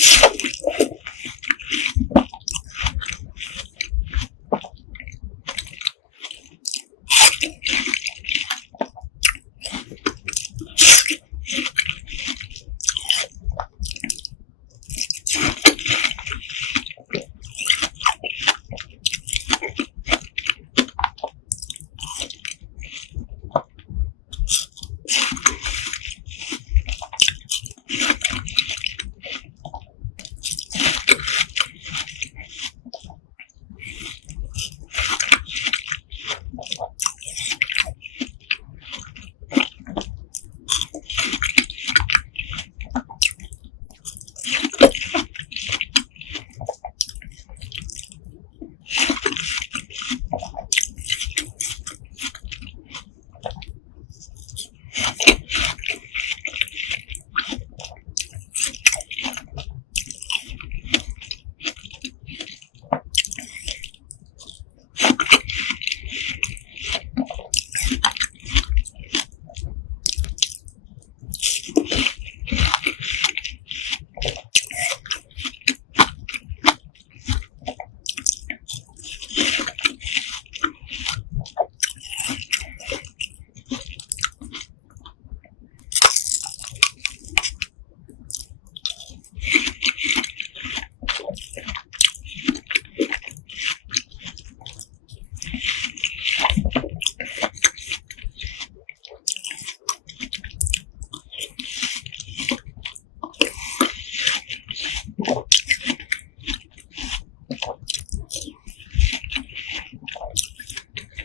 Shh.